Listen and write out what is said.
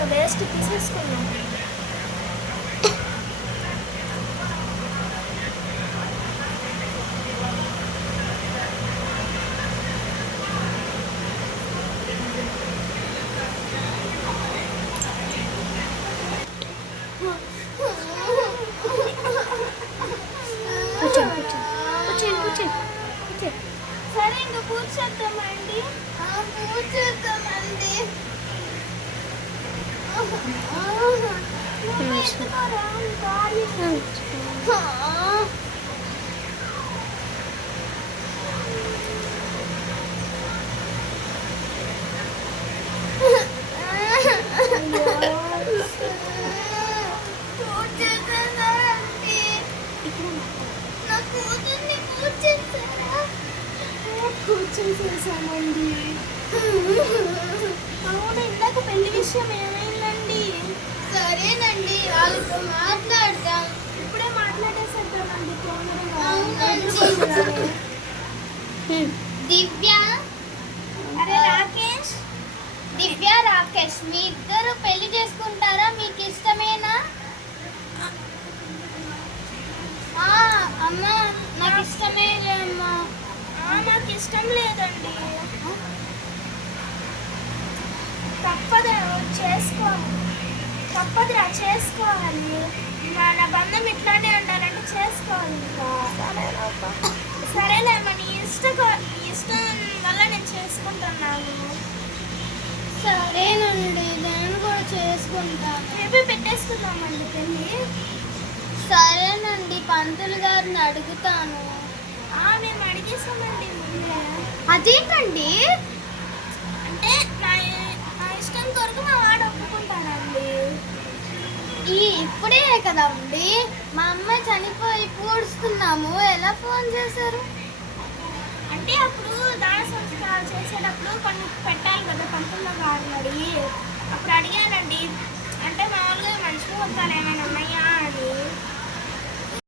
ఇంకా వేస్ట్ తీసేసుకున్నాం. సరే ఇంకా కూర్చోద్దామండి. కూర్చోద్దామండి. కూర్చేసేసామండి. అవును, ఇందాక పెళ్లి విషయం ఏమైందండి? సరేనండి, వాళ్ళతో మాట్లాడదాం. ఇప్పుడే మాట్లాడేసేద్దామండి తొందరగా. దివ్య, అరే రాకేష్, దివ్య రాకేష్ మీ ఇద్దరు పెళ్లి చేసుకుంటారా? మీకు ఇష్టమేనా? అమ్మా నాకు ఇష్టమే అమ్మా. నాకు ఇష్టం లేదండి. తప్పదురా చేసుకోవాలి. మన బంధం ఇట్లానే ఉండాలంటే చేసుకోవాలి. సరేలేమ్మా, నీ ఇష్టం వల్ల నేను చేసుకుంటున్నాను. సరేనండి, నేను కూడా చేసుకుంటాను. రేపే పెట్టేసుకుందామండి పెళ్ళి. సరేనండి, పంతులు గారిని అడుగుతాను. మేము అడిగేసామండి ముందే. అదేంటండి? అంటే నా ఇష్టం కొరకు మా వాడు ఒప్పుకుంటానండి. ఇప్పుడే కదా అండి, మా అమ్మాయి చనిపోయి పూడుస్తున్నాము. ఎలా ఫోన్ చేశారు? అంటే అప్పుడు దాన సంస్కారాలు చేసేటప్పుడు కొన్ని పెట్టాలి కదా పంతుల్లో గారు.